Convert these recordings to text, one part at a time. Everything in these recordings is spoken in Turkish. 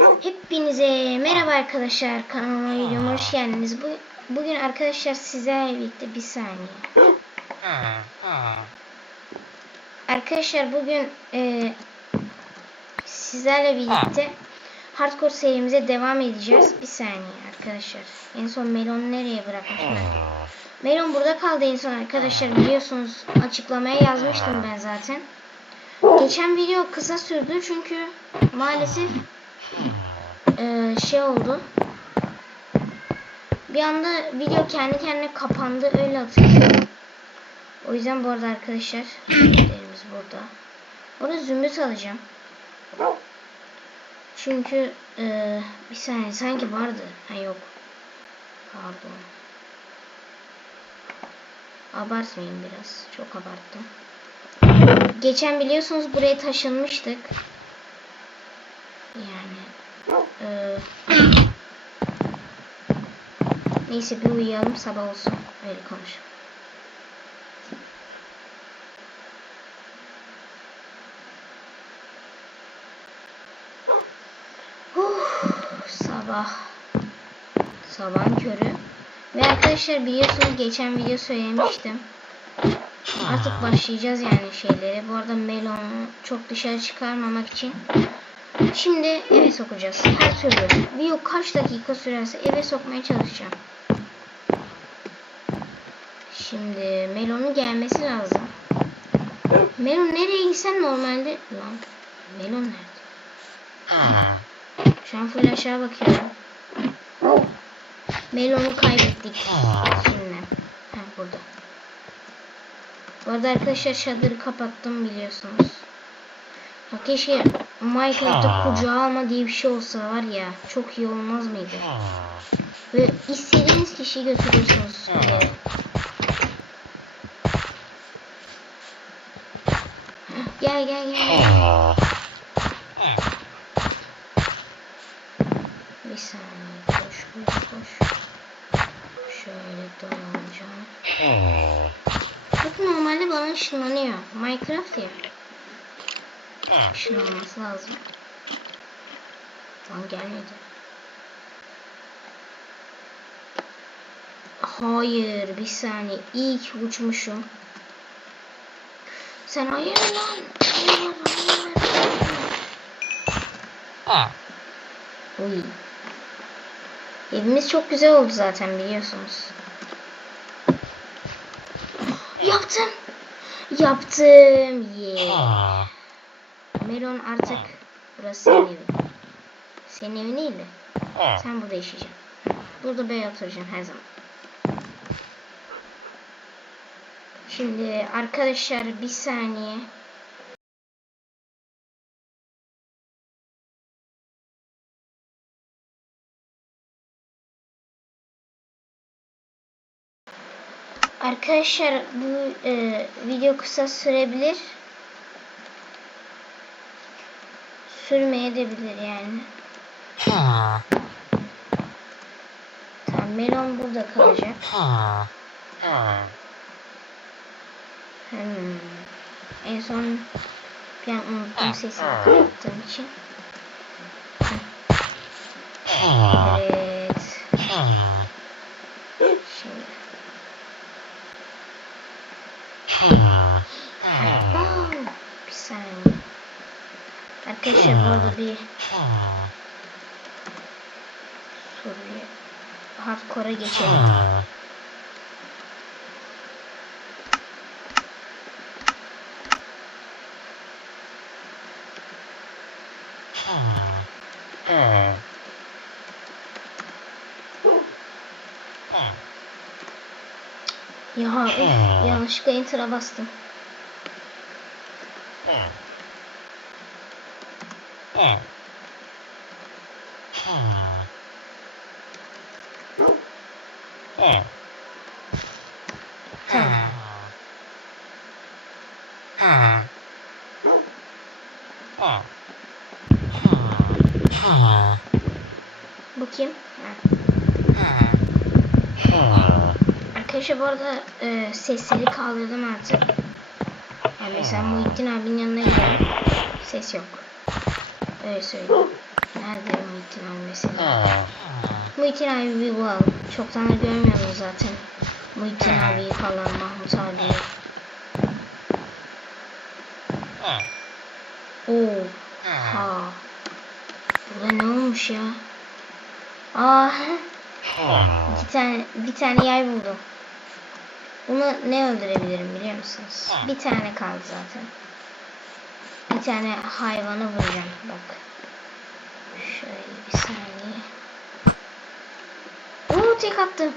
Hepinize merhaba arkadaşlar kanalıma videoma hoş geldiniz. Bu, bugün arkadaşlar sizlerle birlikte bir saniye. Arkadaşlar bugün e, sizlerle birlikte hardcore serimize devam edeceğiz. Bir saniye arkadaşlar. En son Melon'u nereye bırakmıştım? Melon burada kaldı en son arkadaşlar biliyorsunuz açıklamaya yazmıştım ben zaten. Geçen video kısa sürdü çünkü maalesef eee, şey oldu. Bir anda video kendi kendine kapandı öyle hatırlıyorum. O yüzden bu arada arkadaşlar zümrütlerimiz burada. Orada zümrüt alacağım. Çünkü eee, bir saniye sanki vardı. Ha yok. Pardon. Abartmayayım biraz. Çok abarttım. Geçen biliyorsunuz buraya taşınmıştık. Eee, neyse bir uyuyalım sabah olsun öyle konuşalım. Sabah sabahın körü ve arkadaşlar biliyorsunuz geçen video söylemiştim. Artık başlayacağız yani şeylere. Bu arada melonu çok dışarı çıkarmamak için Şimdi eve sokacağız. Her türlü. Video kaç dakika sürerse eve sokmaya çalışacağım. Şimdi Melon'un gelmesi lazım. Melon nereye gitsen normalde... Lan Melon nerede? Şu an full aşağı bakıyorum. Melon'u kaybettik. Şimdi. Ha burada. Bu arada arkadaşlar Shadder'ı kapattım biliyorsunuz. Ya keşke Minecraft'ta kucağa alma diye bir şey olsa var ya çok iyi olmaz mıydı? Ve istediğiniz kişiyi götürüyorsunuz. Ee, Gel gel gel. Bir saniye koş koş koş. Şöyle dolanacağım. Bakın normalde bana ışınlanıyor. Minecraft ya. Işınlanması lazım. Lan gelmedi. Hayır bir saniye. İyi ki uçmuşum. Sen hayır lan. Hayır hayır. Uy. Evimiz çok güzel oldu zaten biliyorsunuz. Yaptım. Yaptım. Yeah. Melon artık burası senin evin. Senin evin değil de sen burada yaşayacaksın. Burada bey oturacaksın her zaman. Şimdi arkadaşlar bir saniye. Arkadaşlar bu e, video kısa sürebilir. Sürmeyebilir yani. Tamam melon burada kalacak. Hmm. En son an unuttum sesini kapattığım için. Evet. Şimdi. Oh, bir saniye. Arkadaşlar bu arada bir soruyu hardcore'a geçelim. Ya üf, yanlışlıkla enter'a bastım. Tamam. Bu kim? Ha. Arkadaşlar bu arada e, sesleri kaldırdım artık. Yani mesela Muhittin abinin yanına gidelim. Ses yok. Öyle söyleyeyim. Nerede Muhittin abi mesela? Muhittin abi bir bulalım. Çoktan da görmüyorum zaten. Muhittin abi falan, Mahmut abi. Oo. Ha. Burada ne olmuş ya? Aa. İki tane, bir tane yay buldum. Bunu ne öldürebilirim biliyor musunuz? Bir tane kaldı zaten. Bir tane hayvanı vuracağım. Bak. Şöyle bir saniye. Oo tek attım.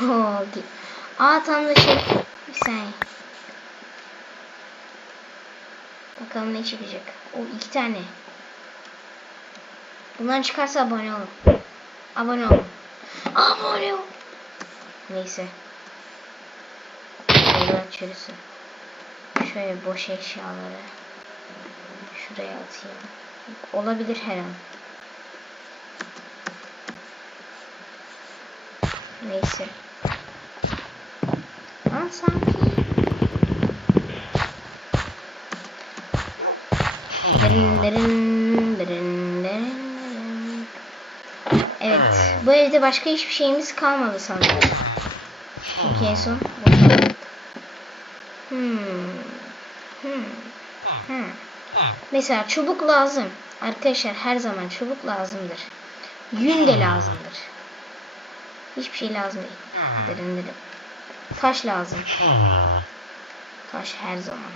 Oo, Aa tam da şey. Bir saniye. Bakalım ne çıkacak. O iki tane. Bundan çıkarsa abone olun. Abone olun. Abone ol. Neyse. Şuradan çürüsün. Şöyle boş eşyaları. Şuraya atayım. Olabilir her an. Neyse. Lan sanki. Dırın dırın dırın dırın. Evet. Bu evde başka hiçbir şeyimiz kalmadı sanırım. Çünkü en son boşalttık. Hmm. Hmm. Hmm. Mesela çubuk lazım. Arkadaşlar her zaman çubuk lazımdır. Yün de lazımdır. Hiçbir şey lazım değil. Taş lazım. Taş her zaman.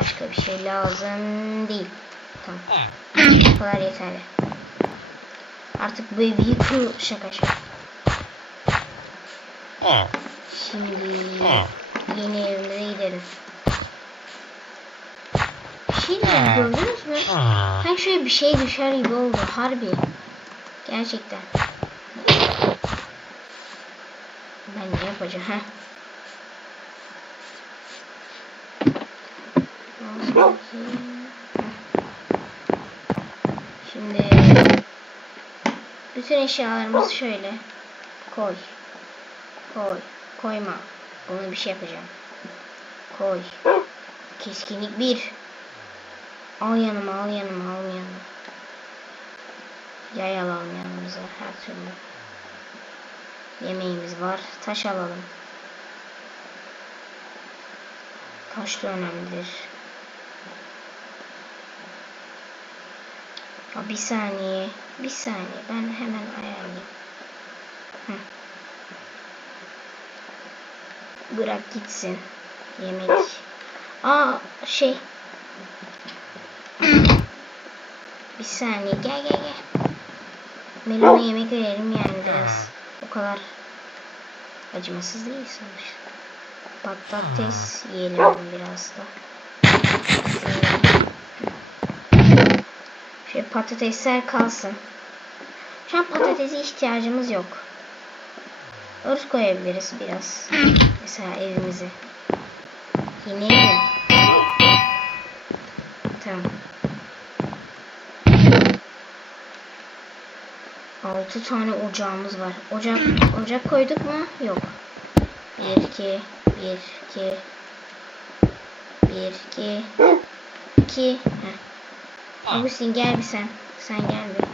Başka bir şey lazım değil. Tamam. Bu kadar yeterli. Artık bu evi yıkıyor şaka şaka. Şimdi yeni evimize gidelim. Şey diyeceğim gördünüz mü? Sanki şöyle bir şey düşer gibi oldu harbi. Gerçekten. Ben ne yapacağım? Heh. Şimdi bütün eşyalarımızı şöyle koy. Koy. Koyma. Bunu bir şey yapacağım. Koy. Keskinlik bir. Al yanıma al yanıma al yanıma. Yay alalım yanımıza her türlü. Yemeğimiz var. Taş alalım. Taş da önemlidir. Ya bir saniye. Bir saniye. Ben hemen ayarlayayım. Hı. Bırak gitsin. Yemek. Aa şey. Bir saniye. Gel gel gel. Melon'a yemek verelim yani biraz. O kadar acımasız değil sonuçta. Patates yiyelim biraz da. Şöyle patatesler kalsın. Şu an patatese ihtiyacımız yok. Örz koyabiliriz biraz. Mesela evimize. Yine mi? Tamam. Altı tane ocağımız var. Ocak ocak koyduk mu? Yok. Bir, iki, bir, iki, bir, iki, iki. Heh. Agustin gel bir sen. Sen gel bir.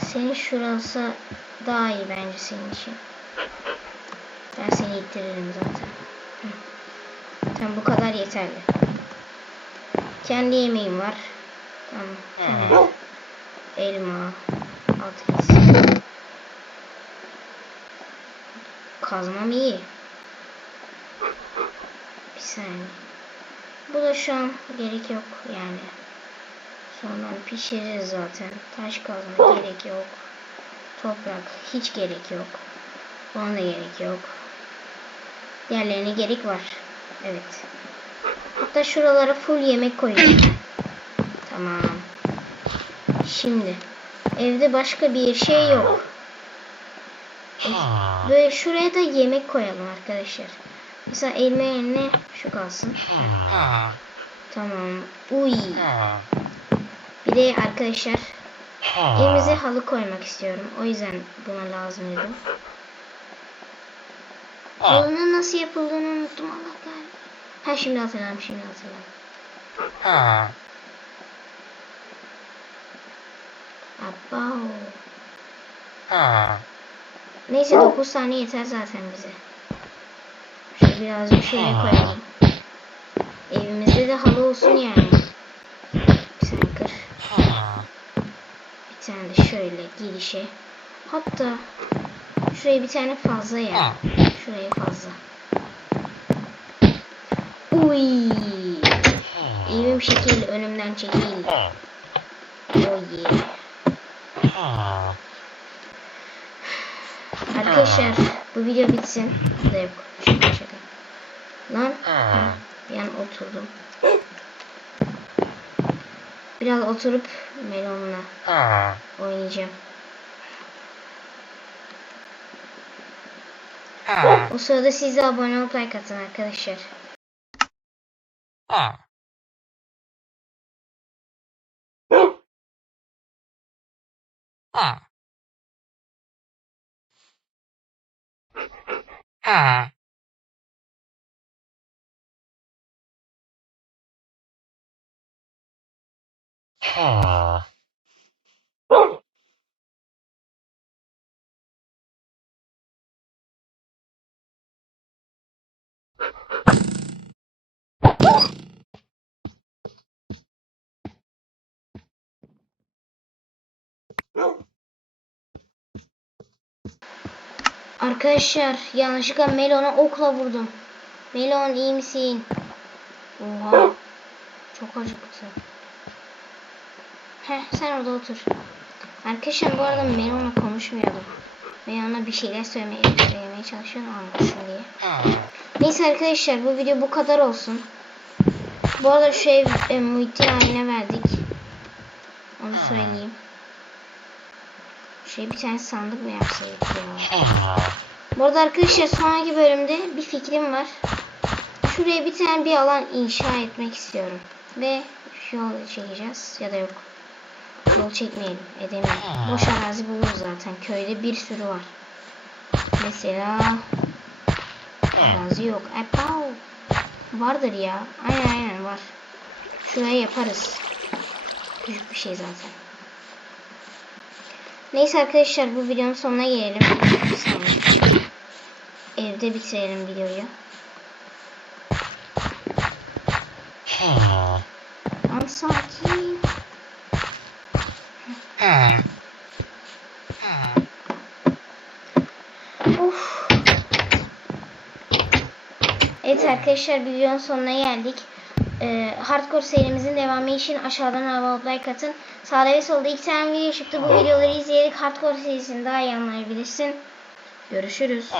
Senin şurası daha iyi bence senin için. Ben seni ittiririm zaten. Hı. Tamam bu kadar yeterli. Kendi yemeğim var. Tamam. tamam. Elma. Gitsin. Kazmam iyi. Bir saniye. Bu da şu an gerek yok yani. Sonra pişiririz zaten. Taş kazma gerek yok. Toprak hiç gerek yok. Ona da gerek yok. Diğerlerine gerek var. Evet. Hatta şuralara full yemek koyayım. Tamam. Şimdi evde başka bir şey yok. Böyle şuraya da yemek koyalım arkadaşlar. Mesela elma yerine şu kalsın. Tamam. Uy. Bir de arkadaşlar evimize halı koymak istiyorum. O yüzden buna lazım dedim. Halının nasıl yapıldığını unuttum Allah kahretsin. Ha şimdi hatırladım şimdi hatırladım. Wow. Neyse 9 saniye yeter zaten bize. Şöyle birazcık şuraya koyalım. Evimizde de halı olsun yani. Sen kır. Bir tane de şöyle girişe. Hatta şuraya bir tane fazla ya. Şuraya fazla. Uy. Evim şekil önümden çekil. Oh yeah. Arkadaşlar bu video bitsin. Bu da yok. Şaka şaka. Lan ha, bir an oturdum. Biraz oturup melonla oynayacağım. O sırada siz de abone olup like atın arkadaşlar. 啊啊啊。Arkadaşlar yanlışlıkla Melon'a okla vurdum. Melon iyi misin? Oha. Çok acıktı. Heh sen orada otur. Arkadaşlar bu arada Melon'la konuşmuyordum. Melon'a bir şeyler söylemeye, söylemeye çalışıyordum anlasın diye. Neyse arkadaşlar bu video bu kadar olsun. Bu arada şu ev e, Muhittin haline verdik. Onu söyleyeyim. Şey bir tane sandık mı yapsaydık ya? Bu arada arkadaşlar sonraki bölümde bir fikrim var. Şuraya bir tane bir alan inşa etmek istiyorum. Ve yol çekeceğiz ya da yok. Yol çekmeyelim. Edemeyiz. Boş arazi buluruz zaten. Köyde bir sürü var. Mesela arazi yok. Epav. Vardır ya. Aynen aynen var. Şuraya yaparız. Küçük bir şey zaten. Neyse arkadaşlar bu videonun sonuna gelelim. Evde bitirelim videoyu. Lan sakin. Of. Evet arkadaşlar videonun sonuna geldik. Ee, hardcore serimizin devamı için aşağıdan abone like atın. Sağda ve solda iki tane video çıktı. Bu videoları izleyerek hardcore serisini daha iyi anlayabilirsin. Görüşürüz.